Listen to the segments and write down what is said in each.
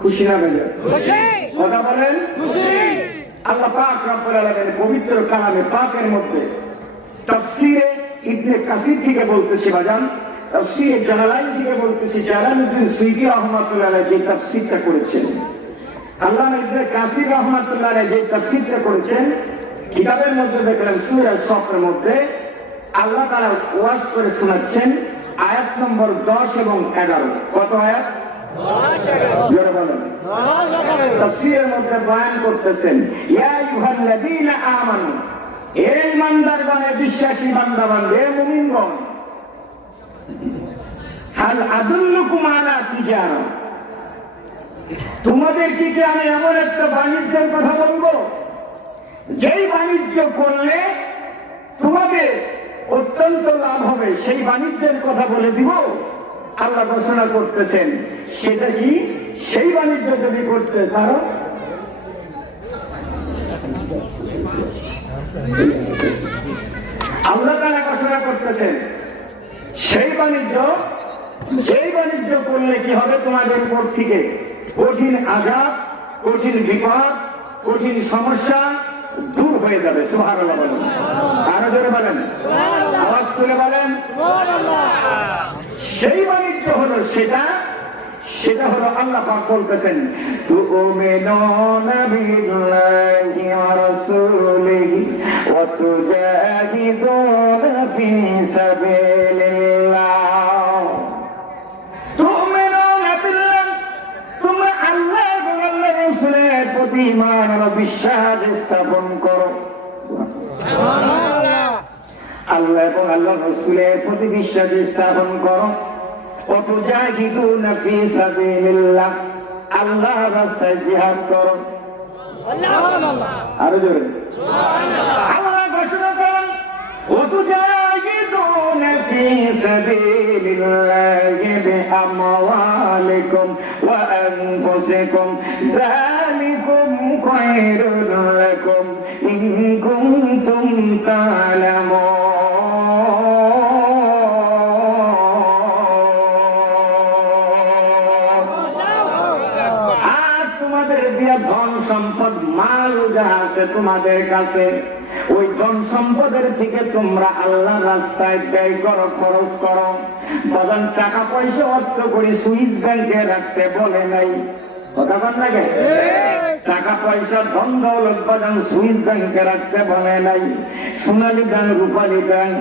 খুশি না বেজে কথা বলেন আল্লাহ পাক রব্বুল আলামিন পবিত্র কালামে পাকের মধ্যে তাফসীরে ইবনে কাসির থেকে বলতেছি বাজান, তাফসীরে জালালাইন থেকে বলতেছি, জালালউদ্দিন সুয়ুতী রাহমাতুল্লাহ আলাইহি যে তাফসীরটা করেছেন, আল্লামা ইবনে কাসির রাহমাতুল্লাহ আলাইহি যে তাফসীরটা করেছেন, কিতাবের মধ্যে দেখলেন সূরা সফের মধ্যে আল্লাহ তাআলা ওয়াজ করে শোনাচ্ছেন আয়াত নম্বর 10 এবং 11। কত আয়াত? 10-11 তাফসীরের মধ্যে বয়ান করতেছেন, ইয়া আইয়ুহাল্লাযীনা আমানু, হে ঈমানদারগণ, বিশ্বাসী বান্দাবান্দি, হে মুমিনগণ, হাল আদুল্লুকুম আলা তিজারা, তোমাদেরকে কি আমি এমন একটা বাণিজ্যের কথা বলবো যেই বাণিজ্য করলে তোমাদের অত্যন্ত লাভ হবে, সেই বাণিজ্যের কথা বলে দিব। আল্লাহ ঘোষণা করতেছেন সেটা কি? সেই বাণিজ্য যদি করতে পারো, আল্লাহ তাআলা ঘোষণা করতেছেন সেই বাণিজ্য, যেই বাণিজ্য করলে কি হবে, তোমাদের উপর থেকে কঠিন আযাব, কঠিন বিপদ, কঠিন সমস্যা দূর হয়ে যাবে। সুবহানাল্লাহ বলেন, আরো জোরে বলেন, আওয়াজ তুলে বলেন সুবহানাল্লাহ। সেই বাণিজ্য হলো সেটা হলো আল্লাহ পাক বলতেছেন, তুমিনুনা বিল্লাহি ওয়া রাসূলিহি ওয়া তুজাহিদুনা ফি সাবিলিল্লাহ। তুমিনুনা বিল্লাহ, তোমরা আল্লাহ এবং আল্লাহর রাসূলের প্রতি ঈমান ও বিশ্বাস স্থাপন করো। সুবহানাল্লাহ। আল্লাহ এবং আল্লাহর রাসূলের প্রতি বিশ্বাস স্থাপন করো। ফি সাবিলিল্লাহ, আল্লাহর রাস্তায় জিহাদ করো। সুবহানাল্লাহ, আরো জোরে সুবহানাল্লাহ। আল্লাহ ঘোষণা করেন, ওয়াতুজাহিদুনা ফি সাবিলিল্লাহি বিআমওয়ালিকুম ওয়া আনফুসিকুম, যালিকুম খায়রুল লাকুম ইন কুনতুম তা'লামুন। ধন সম্পদ মাল যা আছে তোমাদের কাছে, ওই ধন সম্পদের থেকে তোমরা আল্লাহর রাস্তায় ব্যয় করো, খরচ করো। বাজান টাকা পয়সা অর্থ করে সুইস ব্যাংকে রাখতে বলে নাই, কথা বল লাগে। টাকা পয়সা ধন দৌলত বাজান সুইস ব্যাংকে রাখতে বলে নাই। সোনালী ব্যাংক, রূপালী ব্যাংক,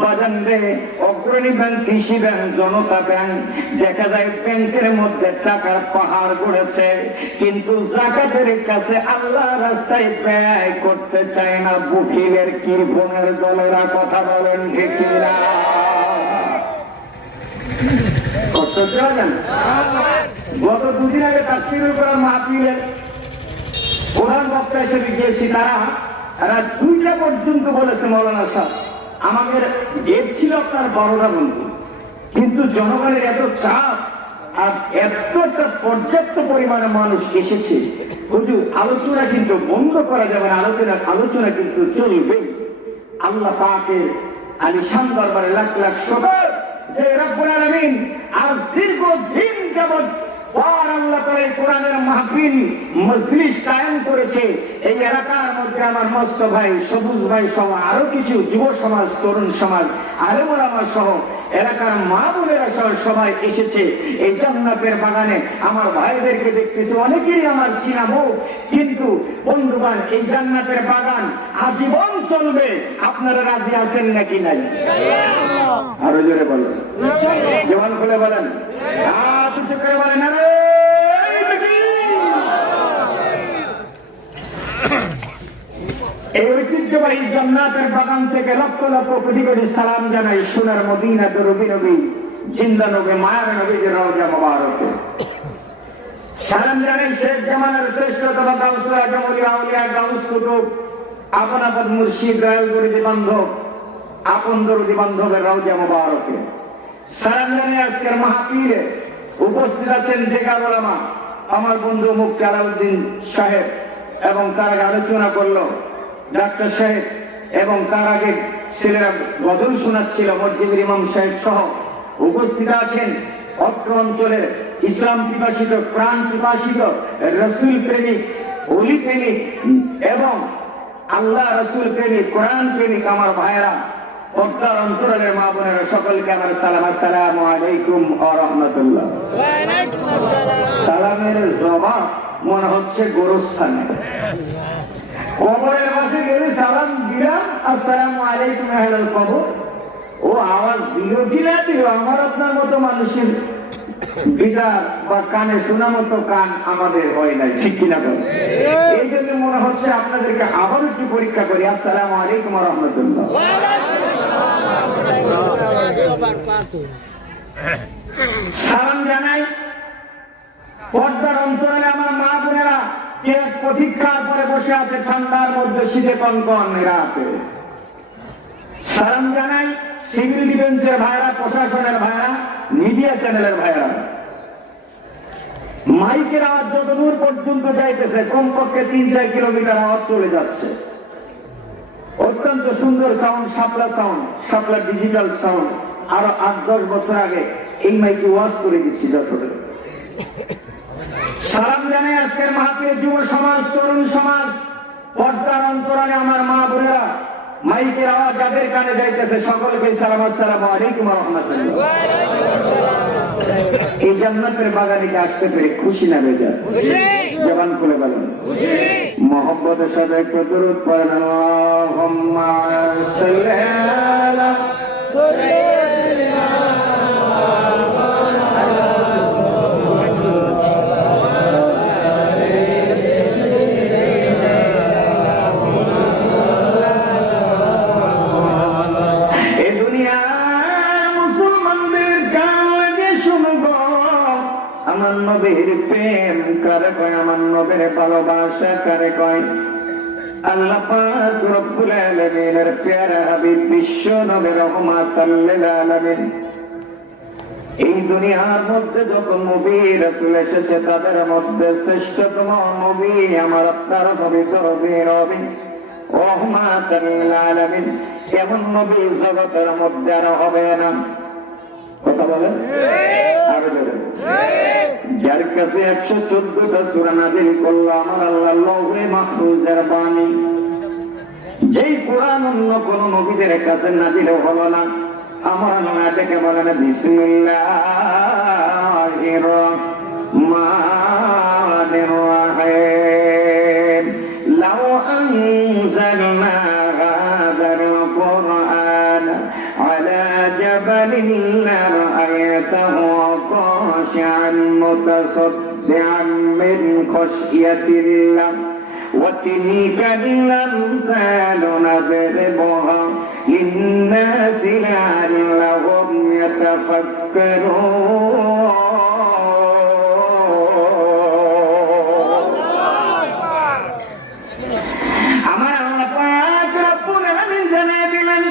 বাজান রে অগ্রণী ব্যাংক, কৃষি ব্যাংক, জনতা ব্যাংক, দেখা যায় ব্যাংকের মধ্যে টাকার পাহাড় গড়েছে, কিন্তু যাকাতের কাছে আল্লাহ রাস্তায় ব্যয় করতে চায় না। বকিলের কৃপণের দলেরা, কথা বলেন ঠিক কিনা? কষ্ট জানেন, গত দুদিন আগে তাফসীরের উপর মাহফিলে প্রধান বক্তা হিসেবে গিয়েছি, তারা 2টা পর্যন্ত বলেছে, মৌলানা সাহেব আমাদের জেদ ছিল আপনার 12টা বন্ধু, কিন্তু জনগণের এত চাপ আর এতটা পর্যাপ্ত পরিমাণে মানুষ এসেছে, হুজুর আলোচনা কিন্তু বন্ধ করা যাবে না, আলোচনা কিন্তু চলবে। আল্লাহ পাকের আলিশান দরবারে লাখ লাখ শুকর যে রব্বুল আলামিন আর দীর্ঘদিন যাবত আল্লাহ তাআলা কোরআনের মাহফিল মজলিস কায়েম করেছে। এলাকার মধ্যে আমার মস্ত ভাই সবুজ ভাই সহ আরো কিছু যুব সমাজ, তরুণ সমাজ, আলেম ওলামা সহ এলাকার মা বোনেরা সহ সবাই এসেছে এই জান্নাতের বাগানে। আমার ভাইদেরকে দেখতেছে, অনেকেই আমার চিনা মুখ, কিন্তু বন্ধুগণ এই জান্নাতের বাগান আজীবন চলবে। আপনারা রাজি আছেন নাকি নাই? আরো জোরে বলেন, জবান খুলে বলেন, কিছু করে বলেন। আরে এই ঐতিহ্যবাহী জান্নাতের বাগান থেকে লক্ষ লক্ষ কোটি কোটি সালাম জানাই সোনার মদিনা নবী নবী জিন্দা নবী মায়ার নবী যে রওজা মুবারকে। সালাম জানাই শেখ জামানের শ্রেষ্ঠতম গাউসুল আজম ওলি আউলিয়া গাউস কুতুব, আপন আপন মুর্শিদ দয়াল দরদি বান্ধব, আপন দরদি বান্ধবের রওজা মুবারকে। সালাম জানাই আজকের মাহফিলে উপস্থিত আছেন জেগা ওলামা, আমার বন্ধু মুফতি আলাউদ্দিন সাহেব, এবং তার আগে আলোচনা করলো ডাক্তার সাহেব, এবং তার আগে ছেলেরা গজল শোনাচ্ছিল মসজিদের ইমাম সাহেব সহ উপস্থিত আছেন অত্র অঞ্চলের ইসলাম পিপাসিত, প্রাণ পিপাসিত, রসুল প্রেমিক, অলি প্রেমিক এবং আল্লাহ রসুল প্রেমিক, কোরআন প্রেমিক আমার ভাইয়েরা, পর্দার অন্তরালের মা বোনেরা, সকলকে আমার সালাম। আসসালামু আলাইকুম ওয়া রাহমাতুল্লাহ। সালামের জবাব মনে হচ্ছে গোরস্থানে, কবরের পাশে গেলে সালাম দিলাম আসসালামু আলাইকুম আহলাল কবর, ও আওয়াজ দিল কি না দিল, আমার আপনার মতো মানুষের বিচার বা কানে শোনা মতো কান আমাদের হয় নাই, ঠিক কিনা বল? এই জন্য মনে হচ্ছে আপনাদেরকে আবার একটু পরীক্ষা করি। আসসালামু আলাইকুম ওয়া রাহমাতুল্লাহ। সালাম জানাই পর্দার অন্তরালে আমার মা বোনেরা, কে প্রতীক্ষার পরে বসে আছে ঠান্ডার মধ্যে, শীতে কনকন রাতে। সালাম জানাই সিভিল ডিফেন্সের ভাইরা, প্রশাসনের ভাইরা, মিডিয়া চ্যানেলের ভাইরা। মাইকের আওয়াজ যত দূর পর্যন্ত যাইতেছে, কমপক্ষে 3-4 কিলোমিটার আওয়াজ চলে যাচ্ছে। অত্যন্ত সুন্দর সাউন্ড, শাপলা সাউন্ড, শাপলা ডিজিটাল সাউন্ড। আরো 8-10 বছর আগে এই মাইকে ওয়াজ করে দিচ্ছি যশোরে। সালাম জানাই আজকের মাহফিলে যুব সমাজ, তরুণ সমাজ, পর্দার অন্তরালে আমার মা বোনেরা, মাইকের আওয়াজ যাদের কানে যাইতেছে সকলকে সালাম। আসসালামু আলাইকুম ওয়া রাহমাতুল্লাহ। এই জান্নাতের বাগানে আসতে পেরে খুশি না বেজার? জবান খুলে বলেন মহব্বতের সাথে একটু দরুদ পড়েন, আল্লাহুম্মা সাল্লি আলা আমার নবীর প্রেম কারে কয়, আমার নবীর ভালোবাসা কারে কয়। আল্লাহ পাক রব্বুল আলামিনের প্যারা হাবিব বিশ্ব নবী রহমাতাল লিল আলামিন এই দুনিয়ার মধ্যে যত নবী রাসূল এসেছে তাদের মধ্যে শ্রেষ্ঠতম নবী আমার আপনার পবিত্র নবী রহমাতাল লিল আলামিন। এমন নবী জগতের মধ্যে আর হবে না। কথা বলেন আরো বলেন। যার কাছে 114টা সূরা নাযিল করলো আমার আল্লাহ লৌহে মাহফুজের বাণী, যেই কোরআন অন্য কোন নবীদের কাছে নাযিল হলো না। আমার আল্লাহ দেখে বলেন বিসমিল্লাহির রাহমানির রাহিম, লাউ আনজালনা হাযাল কুরআন আলা জাবালিন লারাআইতাহু খাশি'আন মুতাসাদ্দি'আন মিন খাশিয়াতিল্লাহ وتلك الأمثال نضربها للناس لعلهم يتفكرون। আমার আল্লাহ পাক রব্বুল আলামিন জানায় দিলেন,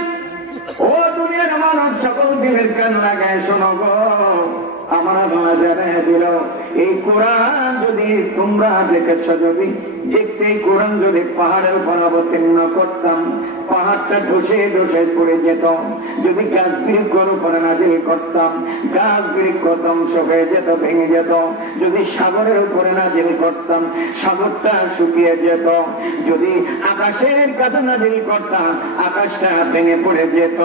ও দুনিয়ার মানব সকল দিনের কান লাগায় শোনো গো। আমার আল্লাহ জানায় দিল, এই কোরআন যদি তোমরা দেখেছ, যদি দেখতে কোরআন যদি পাহাড়ের উপর অবতীর্ণ করতাম, পাহাড়টা ধসে ধসে পড়ে যেত। যদি গাছ বৃক্ষর উপরে নাজিল করতাম, গাছ বৃক্ষ ধ্বংস হয়ে যেত, ভেঙে যেত। যদি সাগরের উপরে নাজিল করতাম, সাগরটা শুকিয়ে যেত। যদি আকাশের কাছে নাজিল করতাম আকাশটা ভেঙে পড়ে যেত।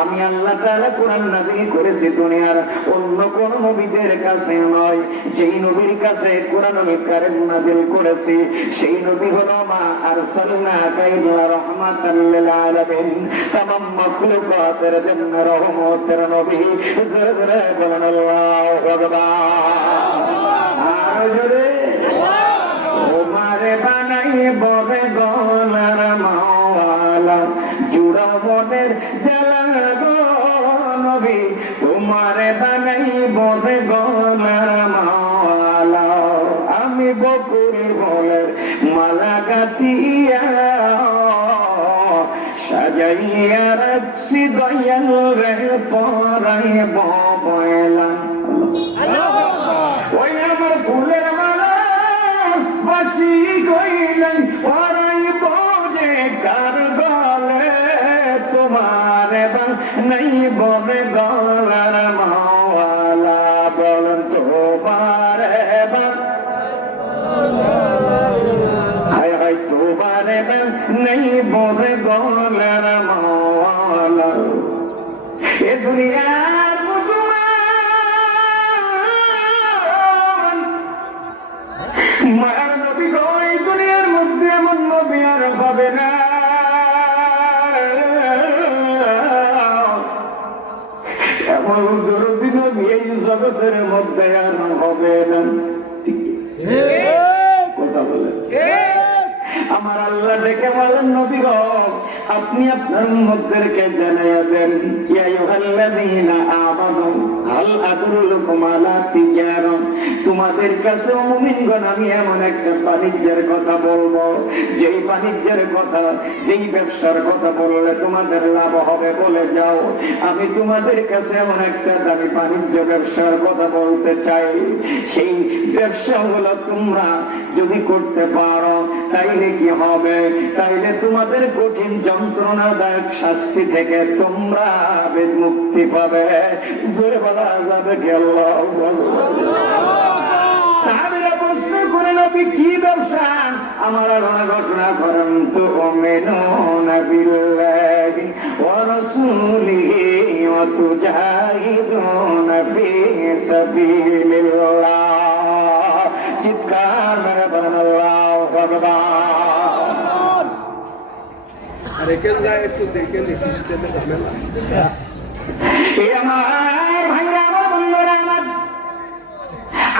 আমি আল্লাহ তাআলা কোরআন নাজিল করেছি দুনিয়ার অন্য কোন নবীদের কাছে নয়। যেই নবীর কাছে কোরআন কারীম নাজিল করেছি সেই নবী হলো মা আরসালনাকা ইল্লা রাহমাতাল লিল আলামিন, তামাম মাখলুকাতের জন্য রহমতের নবী। জোরে জোরে বলেন আল্লাহু আকবার। আর জোরে তোমারে বানাই ববে গলার মাওয়ালা, জুড়া মনের জ্বালা গো নবী, তোমারে বানাই ববে গলার মাওয়ালা। আমি বকুল বলের মালা গাঁথিয়া সাজাইয়া রাখছি দয়াল রে পরাইব বয়লা। ওই আমার ফুলের মালা বাসি কইলেন পরাইব যে কার গলে, তোমারে বানাইব রে গলার মাওয়ালা। বলেন তোমারে হায় হায় তোমারে বানাইব রে গলার মাওয়ালা। এ দুনিয়ার মুসলমান মায়ের নবী গো, এই দুনিয়ার মধ্যে এমন নবী আর হবে না। এমন দরদি নবী এই জগতের মধ্যে আর হবে না। কথা বলেন। আমার আল্লাহ ডেকে বলেন নবী গো, আপনি আপনার উম্মতদেরকে জানাইয়া দেন, ইয়া আইয়ুহাল্লাযীনা আমানু হাল আদুল্লুকুম আলা তিজারা, তোমাদের কাছে মুমিনগণ আমি এমন একটা বাণিজ্যের কথা বলবো, যেই বাণিজ্যের কথা, যেই ব্যবসার কথা বললে তোমাদের লাভ হবে, বলে যাও। আমি তোমাদের কাছে এমন একটা দামি বাণিজ্য ব্যবসার কথা বলতে চাই। সেই ব্যবসা হলো তোমরা যদি করতে পারো তাইলে কি হবে? তাইলে তোমাদের কঠিন যন্ত্রণাদায়ক শাস্তি থেকে তোমরা মুক্তি পাবে। জোরে বলা যাবে কি আল্লাহু আকবার। সাহাবীরা প্রশ্ন করে, নবী কি ব্যবসা? আমার আল্লাহ ঘোষণা করেন, তুমিনুনা বিল্লাহি ওয়া রাসূলিহি ওয়া তুজাহিদুনা ফি সাবিলিল্লাহ। চিৎকার মেরে বলেন আল্লাহু আকবার। আরে কেন যায় একটু দেখেন সিস্টেমে দেখেন। এই আমার ভাইরা, আমার বন্ধুরা, আমার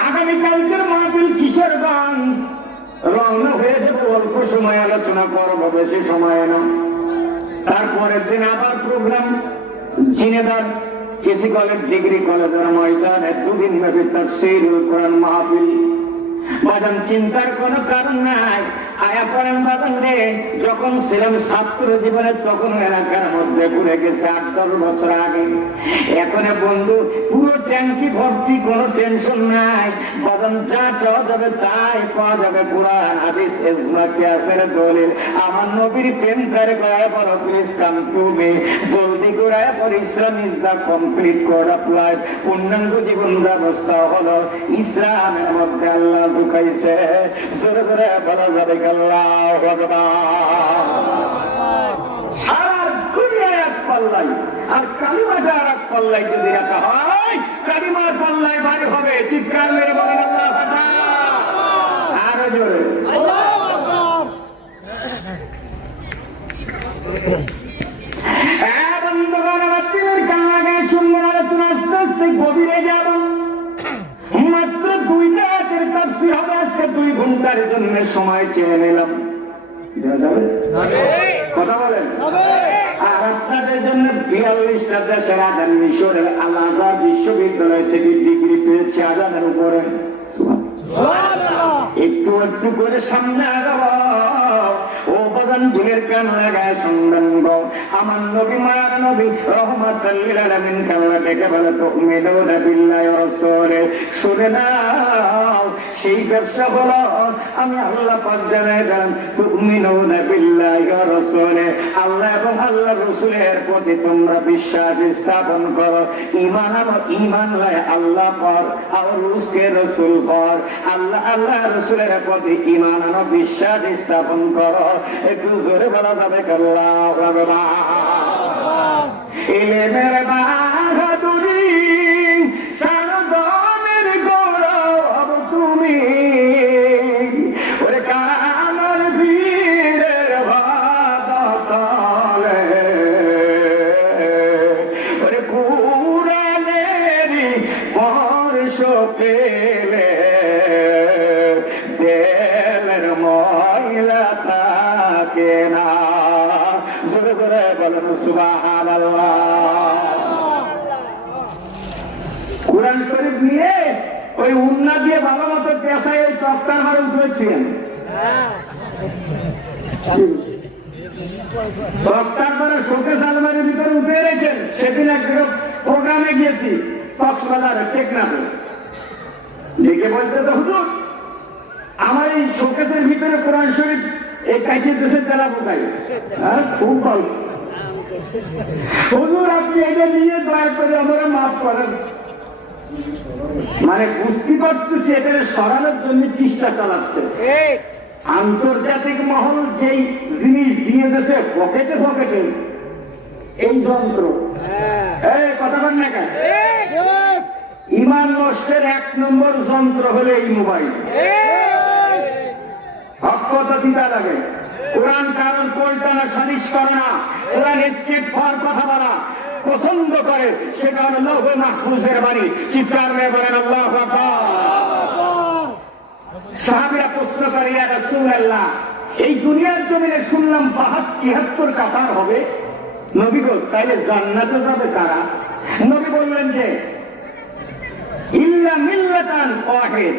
আগামীকালকের মাহফিল কিশোরগঞ্জ রওনা হয়ে যাবে। অল্প সময় আলোচনা করবো, বেশি সময় না। তারপরের দিন আবার প্রোগ্রাম ঝিনেদার কৃষি কলেজ, ডিগ্রি কলেজের ময়দানে 2 দিন ব্যাপী তাফসীরুল কোরআন মাহফিল। বাজান চিন্তার কোন কারণ নাই। আয়া পড়েন বাজান রে, যখন ছিলাম ছাত্র জীবনে তখন এলাকার মধ্যে ঘুরে গেছে 8-10 বছর আগে। এখন বন্ধু পুরো ট্যাঙ্কি ভর্তি, কোনো টেনশন নাই। বাজান যা চাওয়া যাবে তাই পাওয়া যাবে। কোরআন হাদিস ইজমা কিয়াসের দলিল, আমার নবীর প্রেম করে গায়ে পড়ো, প্লিজ কাম টু মি। জলদি করে পড়ো, Islam is the complete code of life. পূর্ণাঙ্গ জীবন ব্যবস্থা হলো ইসলামের মধ্যে আল্লাহ ঢুকাইছে। জোরে জোরে বলা যাবে আল্লাহু আকবার। সারা দুনিয়ায় এক পাল্লাই, আর কালিমাটা এক পাল্লাই যদি রাখা হয়, কালিমার পাল্লায় ভারী হবে। চিৎকার মেরে বলেন আল্লাহু আকবার। আরো জোরে আল্লাহু আকবার। বন্ধুগণ, আমার দিনের কান্নাকে শুনবো না, তুমি আস্তে আস্তে গভীরে যাব। মাত্র 2 রাতের তাফসীর হবে আজকে। 2 ঘন্টার জন্য সময় চেয়ে নিলাম। কথা বলেন। আর আপনাদের জন্য 42টা দেশের আজান, মিশরের আল আজহার বিশ্ববিদ্যালয় থেকে ডিগ্রি পেয়েছে আজানের উপরে। একটু একটু করে সামনে আগাবো। ও বাগান ভুলের কান লাগায় শুনবেন গো, আমার নবী মায়ার নবী রহমাতাল লিল আলামিন কাল্লা ডেকে বলে, তুমিনুনা বিল্লাহি ওয়া রাসূলিহি। শুনে নাও, সেই ব্যবসা হলো আমি আল্লাহ পাক জানাই দেন তুমিনুনা বিল্লাহি ওয়া রাসূলি, আল্লাহ এবং আল্লাহ রাসূলের প্রতি তোমরা বিশ্বাস স্থাপন করো। ঈমান আনো, ঈমান লয় আল্লাহ পর আর उसके रसूल पर, আল্লাহ আল্লাহ রাসূলের প্রতি ঈমান আনো, বিশ্বাস স্থাপন করো। একটু জোরে বলা যাবে আল্লাহু আকবার। ইলমের বাহাদুরি সারদানের গৌরব তুমি, ওরে কামার বীরের ভাতলে, ওরে কুরআনেরই স্পর্শ পেলে দেলের ময়লা থাকে না। জোরে জোরে বলেন সুবহানাল্লাহ। কুরআন শরীফ নিয়ে ওই উন্না দিয়ে ভালো মতো পেশায় চক্কর মারে উঠেছিলেন, চক্কর মারে শোকেস আলমারির ভিতরে উঠে রেখেছেন। সেদিন এক প্রোগ্রামে গিয়েছি কক্সবাজারে টেকনাফে, ডেকে বলতে তো হুজুর আমার এই শোকেসের ভিতরে কোরআন শরীফ এই কাটিয়ে দেশের তেলা বোঝাই। হ্যাঁ, খুব ভালো হুজুর, আপনি এটা নিয়ে দয়া করে আমরা মাফ করেন। মানে বুঝতে পারতেছি এটা সরানোর জন্য চেষ্টা চালাচ্ছে। আন্তর্জাতিক মহল যেই জিনিস দিয়ে দিয়েছে পকেটে পকেটে, এই যন্ত্র কথা বল না কেন, ঈমান নষ্টের 1 নম্বর যন্ত্র হলো এই মোবাইল। হক কথা দিতে লাগে। কোরআন কারণ কোলটানা সালিশ করে না, কোরআন স্ট্রেট ফর কথা বলা পছন্দ করে, সেটা হলো লৌহে মাহফুজের বাণী। চিৎকার মেয়ে বলেন আল্লাহু আকবার। সাহাবীরা প্রশ্ন করে ইয়া রাসূলুল্লাহ, এই দুনিয়ার জমিনে শুনলাম 72 কাতার হবে, নবী গো তাইলে জান্নাতে যাবে কারা? নবী বললেন যে ইল্লা মিল্লাতান ওয়াহিদ,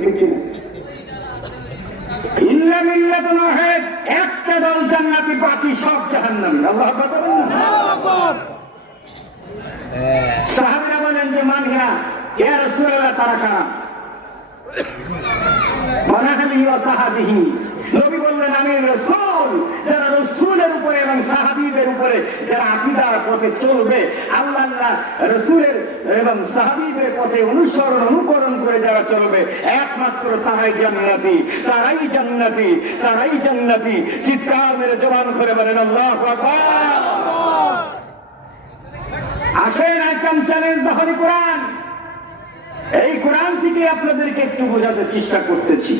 ঠিক না? ইল্লা মিল্লাতুন ওয়াহিদ, একটা দল জান্নাতি, বাকি সব জাহান্নামী। আল্লাহু আকবার। সাহাবীরা বলেন যে মানহা ইয়া রাসূলুল্লাহ, তারা কারা? নবী বললেন আমি রাসূল, যারা রাসূলের উপরে এবং সাহাবীদের উপরে যারা আকীদার পথে চলবে, আল্লাহ আল্লাহ রাসূলের এবং সাহাবীদের পথে অনুকরণ করে যারা চলবে, একমাত্র তারাই জান্নাতি, তারাই জান্নাতি, তারাই জান্নাতি। চিৎকার মেরে জবান করে বলেন আল্লাহু আকবার। আসেন আজকাল চ্যালেঞ্জ বাহারি কোরআন, এই কোরআন থেকে আপনাদেরকে একটু বোঝাতে চেষ্টা করতেছি।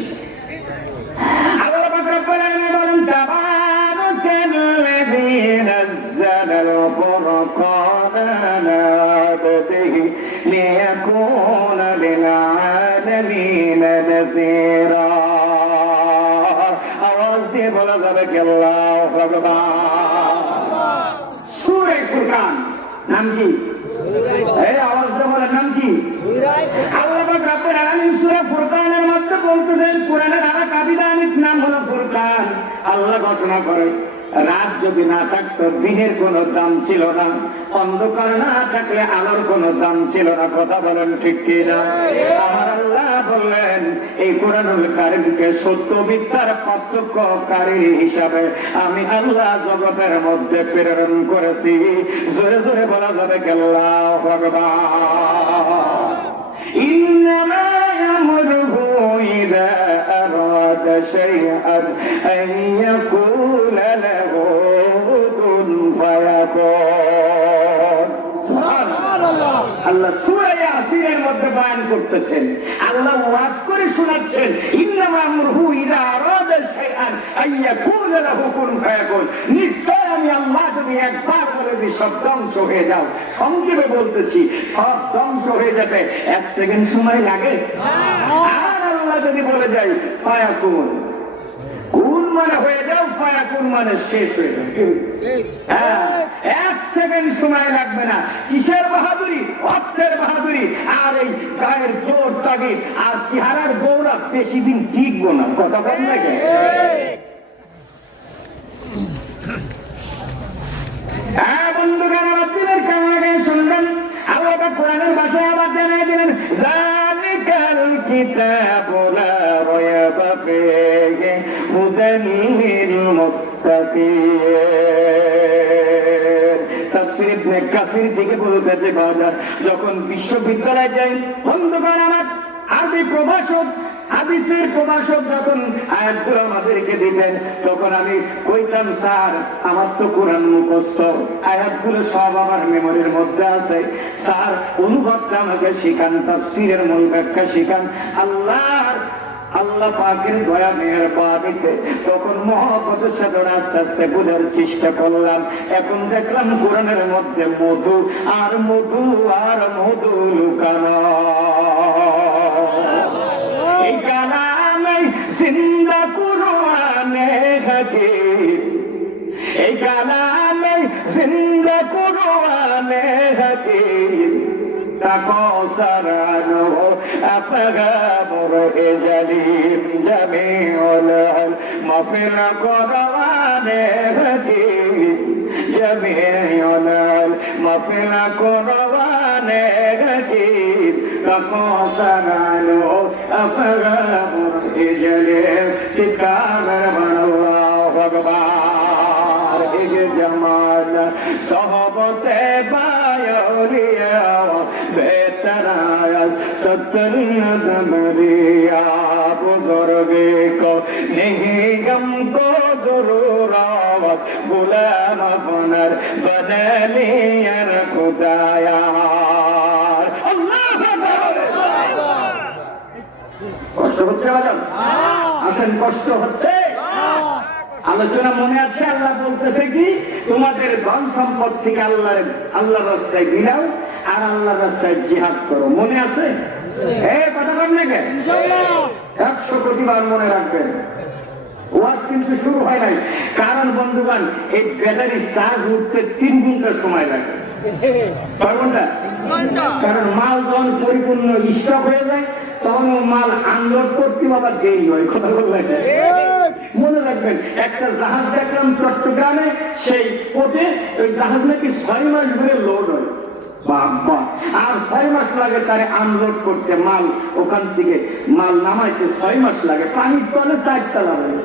আল্লাহ পাক রব্বুল আলামিন বলেন তাবারাকাল্লাযী নাযালাল ফুরকানা আলা আবদিহি লিয়াকুনা লিল আলামিনা নাযীরা। আওয়াজ দিয়ে বলা যাবে কি আল্লাহু আকবার। সূরা ফুরকান নাম কি? এই আওয়াজ দিয়ে বলেন নাম কি? আল্লাহ পাক রব্বুল আলামিন সূরা ফুরকানের মধ্যে বলতেছেন কোরআনের আর কাবিদানিক নাম হলো ফুরকান। আল্লাহ ঘোষণা করেন রাত যদি না থাকতো দিনের কোনো দাম ছিল না, অন্ধকার না থাকলে আলোর কোনো দাম ছিল না। কথা বলেন ঠিক কি না? আমার আল্লাহ বললেন এই কোরআনুল কারীমকে সত্য মিথ্যার পার্থক্যকারী হিসাবে আমি আল্লাহ জগতের মধ্যে প্রেরণ করেছি। জোরে জোরে বলা যাবে আল্লাহু আকবার। ইন্নামা ইয়ামুরুহু ইযা আরাদা শাইআন আন ইয়াকুলা লাহু কুন ফায়াকুন। সুবহানাল্লাহ। আল্লাহ সূরা ইয়াসিনের মধ্যে বয়ান করতেছেন, আল্লাহ ওয়াজ করে শোনাচ্ছেন ইন্নামা আমরুহু ইযা আরাদা শাইআন আন ইয়াকুলা লাহু কুন ফায়াকুন। নিশ্চয় আমি আল্লাহ যদি একবার বলে দিই সব ধ্বংস হয়ে যাও, সংক্ষেপে বলতেছি সব ধ্বংস হয়ে যেতে 1 সেকেন্ড সময় লাগে। আর আল্লাহ যদি বলে যাই ফায়াকুন, কুন মানে হয়ে যাও, ফায়াকুন মানে শেষ হয়ে যাও। হ্যাঁ, 1 সেকেন্ড সময় লাগবে না। কিসের বাহাদুরি? অর্থের বাহাদুরি আর এই গায়ের জোর তাগিদ আর চেহারার গৌরব বেশি দিন টিকবো না। কথা বল লাগে। হ্যাঁ বন্ধুগণ, আপনাদের কেমন শুনলেন? আল্লাহ কোরআনের ভাষায় আবার জানিয়ে দিলেন জালিকাল কিতাব هدى للمتقين তাফসীর ইবনে কাসির থেকে বলতেছে বাজার যখন বিশ্ববিদ্যালয়ে যাই বন্ধুগণ আমার আরবি প্রভাষক হাদিসের প্রভাষক যখন আয়াতগুলো আমাদেরকে দিতেন তখন আমি কইতাম স্যার আমার তো কোরআন মুখস্থ আয়াতগুলো সব আমার মেমোরির মধ্যে আছে স্যার অনুবাদটা আমাকে শিখান তাফসীরের মূল ব্যাখ্যা শিখান আল্লাহ পাকের দয়া মেহেরবানিতে তখন মহব্বতের সাথে আস্তে আস্তে বোঝার চেষ্টা করলাম এখন দেখলাম কোরআনের মধ্যে মধু আর মধু আর মধু লুকানো এই কালামে জিন্দা কুরআনে হাকিম এই কালামে জিন্দা কুরআনে হাকিম تقاصرانه أفغامر إجليم جميع العلم في القرآن هديم جميع العلم في القرآن هديم تقاصرانه أفغامر إجليم تكامل من الله أكبر جمال صحبته بايوريا बेतराया सतरद मरिया बुजुर्गे को नहीं हमको जरूरत गुलाम बनर बदलियर खुदाया अल्लाह কষ্ট হচ্ছে বাজান আসেন কষ্ট হচ্ছে আলোচনা মনে আছে আল্লাহ বলতেছে কি তোমাদের ধন সম্পদ থেকে আল্লাহর রাস্তায় বিলাও আর আল্লাহর রাস্তায় জিহাদ করো মনে আছে কথা বল নাকি 100 কোটি বার মনে রাখবেন ওয়াজ কিন্তু শুরু হয় নাই কারণ বন্ধুগণ এই ব্যাটারি চার্জ উঠতে 3 ঘন্টা সময় লাগে কয় ঘন্টা কারণ মাল যখন পরিপূর্ণ স্টক হয়ে যায় তখন মাল আনলোড করতে বাবা দেরি হয় কথা বললেন মনে রাখবেন একটা জাহাজ দেখলাম চট্টগ্রামে সেই পথে ওই জাহাজ নাকি 6 মাস ধরে লোড হয় বাবা আর 6 মাস লাগে তারে আনলোড করতে মাল ওখান থেকে মাল নামাইতে 6 মাস লাগে পানির তলে 4 তলা লাগে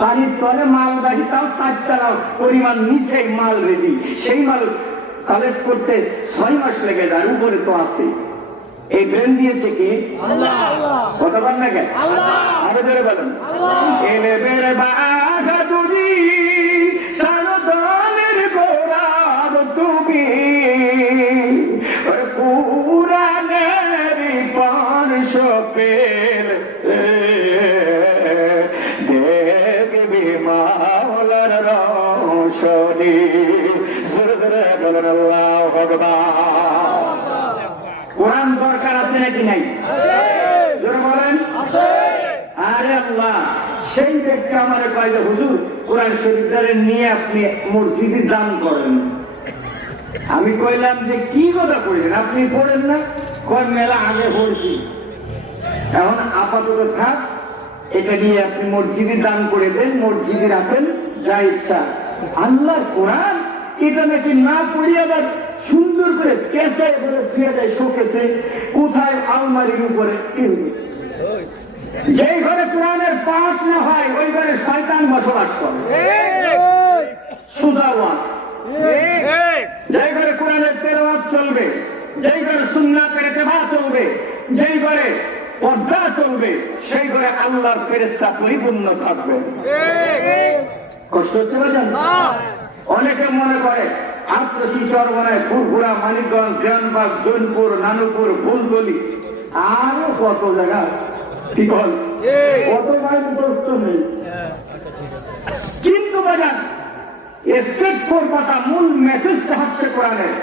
পানির তলে মাল গাড়ি তাও 4 তলা পরিমাণ নিচে মাল রেডি সেই মাল কালেক্ট করতে 6 মাস লেগে যায় উপরে তো আছে এই ব্রেন দিয়েছে কি আল্লাহ কথা বল না কেন আল্লাহ আরো জোরে বলেন এলে বেরে বাহাদুরি সারদানের গোরাব তুমি কুরআনের পারশপেল দেখবি মাওলার রোশনী জোরে জোরে বলেন আল্লাহু আকবার কোরআন দরকার আছে নাকি নাই বলেন আরে আল্লাহ সেই ব্যক্তি আমার কয় হুজুর কোরআন শরীফটা নিয়ে আপনি মসজিদে দান করেন আমি কইলাম যে কি কথা কইলেন আপনি পড়েন না কয় মেলা আগে পড়ছি এখন আপাতত থাক এটা নিয়ে আপনি মসজিদে দান করে দেন মসজিদে রাখেন যা ইচ্ছা আল্লাহর কোরআন এটা নাকি না পড়িয়ে আবার সুন্দর করে কেসায় করে ফিরে যায় শোকেছে কোথায় আলমারির উপরে যে ঘরে কোরআনের পাঠ না হয় ওই ঘরে শয়তান বসবাস করে সুদা ওয়াজ যে ঘরে কোরআনের তেলাওয়াত চলবে যেই ঘরে সুন্নাতের ইত্তেবা চলবে যেই ঘরে পর্দা চলবে সেই ঘরে আল্লাহর ফেরেশতা পরিপূর্ণ থাকবে কষ্ট হচ্ছে বাজান অনেকে মনে করে আত্মসী চরমনায় ফুরফুরা মানিকগঞ্জ দেওয়ানবাগ জৈনপুর নানুপুর ফুলতলি আরো কত জায়গা কি বল কত ভাই মুখস্থ নেই কিন্তু বাজান স্ট্রেট ফোর কথা মূল মেসেজটা হচ্ছে কোরআনের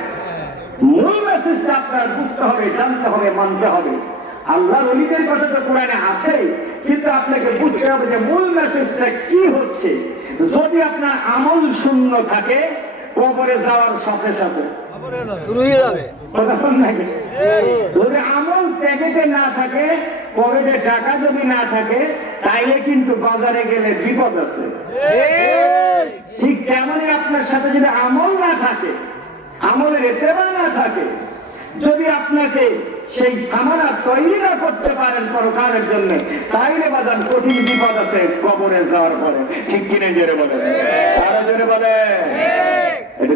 মূল মেসেজটা আপনার বুঝতে হবে জানতে হবে মানতে হবে আল্লাহর ওলিদের কথা তো কোরআনে আছে কিন্তু আপনাকে বুঝতে হবে যে মূল মেসেজটা কি হচ্ছে যদি আপনার আমল শূন্য থাকে কবরে যাওয়ার সাথে সাথে যদি আমল প্যাকেটে না থাকে পকেটে টাকা যদি না থাকে তাইলে কিন্তু বাজারে গেলে বিপদ আছে ঠিক তেমনই আপনার সাথে যদি আমল না থাকে আমলের ইত্তেবা না থাকে যদি আপনাকে সেই সামানা তৈরি না করতে পারেন পরকালের জন্য, তাইলে বাজান কঠিন বিপদ আছে কবরে যাওয়ার পরে। ঠিক কিনে জোরে বলে, আরো জোরে বলে। এটা